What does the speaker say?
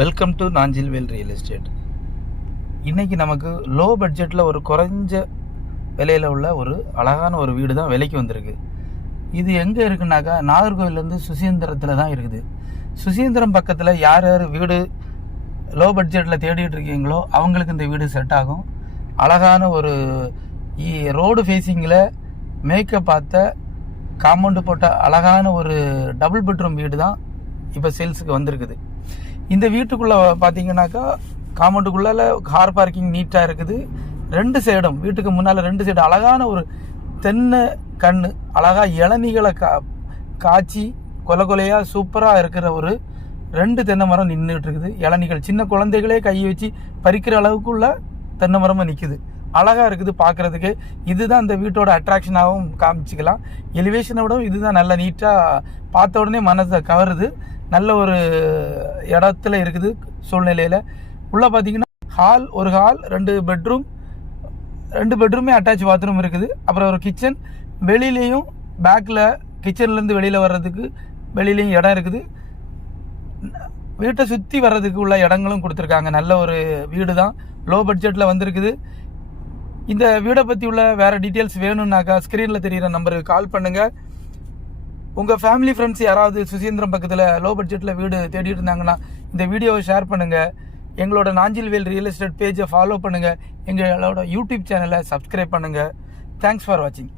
Welcome to Nanjilvel real estate. இன்றைக்கி நமக்கு low பட்ஜெட்டில் ஒரு குறைஞ்ச விலையில் உள்ள ஒரு அழகான ஒரு வீடு தான் விலைக்கு வந்திருக்கு. இது எங்கே இருக்குன்னாக்கா நாகர்கோவிலேருந்து சுசீந்திரத்தில் தான் இருக்குது. சுசீந்திரம் பக்கத்தில் யார் யார் வீடு லோ பட்ஜெட்டில் தேடிட்டு இருக்கீங்களோ அவங்களுக்கு இந்த வீடு செட் ஆகும். அழகான ஒரு ரோடு ஃபேஸிங்கில் மேக்கப் பார்த்த காம்பவுண்டு போட்ட அழகான ஒரு டபுள் பெட்ரூம் வீடு தான் இப்போ சேல்ஸுக்கு வந்திருக்குது. இந்த வீட்டுக்குள்ளே பார்த்தீங்கன்னாக்கா காம்பவுண்டுக்குள்ளால கார் பார்க்கிங் நீட்டாக இருக்குது. ரெண்டு சைடும் வீட்டுக்கு முன்னால் ரெண்டு சைடு அழகான ஒரு தென்னை கண்ணு அழகாக இளநீகளை காய்ச்சி கொலையாக சூப்பராக இருக்கிற ஒரு ரெண்டு தென்னை மரம் நின்றுட்டு இருக்குது. இளநீகள் சின்ன குழந்தைகளே கையை வச்சு பறிக்கிற அளவுக்குள்ள தென்னை மரமாக நிற்குது. அழகாக இருக்குது பார்க்குறதுக்கு. இதுதான் இந்த வீட்டோட அட்ராக்ஷனாகவும் காமிச்சிக்கலாம். எலிவேஷனை விட இதுதான் நல்ல நீட்டாக பார்த்த உடனே மனசை கவருது. நல்ல ஒரு இடத்துல இருக்குது சூழ்நிலையில். உள்ளே பார்த்தீங்கன்னா ஒரு ஹால் ரெண்டு பெட்ரூமே அட்டாச் பாத்ரூம் இருக்குது. அப்புறம் ஒரு கிச்சன், வெளியிலையும் பேக்கில் கிச்சன்லேருந்து வெளியில் வர்றதுக்கு வெளியிலையும் இடம் இருக்குது. வீட்டை சுற்றி வர்றதுக்கு உள்ள இடங்களும் கொடுத்துருக்காங்க. நல்ல ஒரு வீடு தான், லோ பட்ஜெட்டில் வந்திருக்குது. இந்த வீடை பற்றி உள்ள வேறு டீட்டெயில்ஸ் வேணும்னாக்கா ஸ்க்ரீனில் தெரிகிற நம்பருக்கு கால் பண்ணுங்கள். உங்கள் ஃபேமிலி ஃப்ரெண்ட்ஸ் யாராவது சுசீந்திரம் பக்கத்தில் லோ பட்ஜெட்டில் வீடு தேடிட்டு இருந்தாங்கன்னா இந்த வீடியோவை ஷேர் பண்ணுங்கள். எங்களோட நாஞ்சில்வேல் ரியல் எஸ்டேட் பேஜை ஃபாலோ பண்ணுங்கள். எங்களோட யூடியூப் சேனலை சப்ஸ்கிரைப் பண்ணுங்கள். தேங்க்ஸ் ஃபார் வாட்சிங்.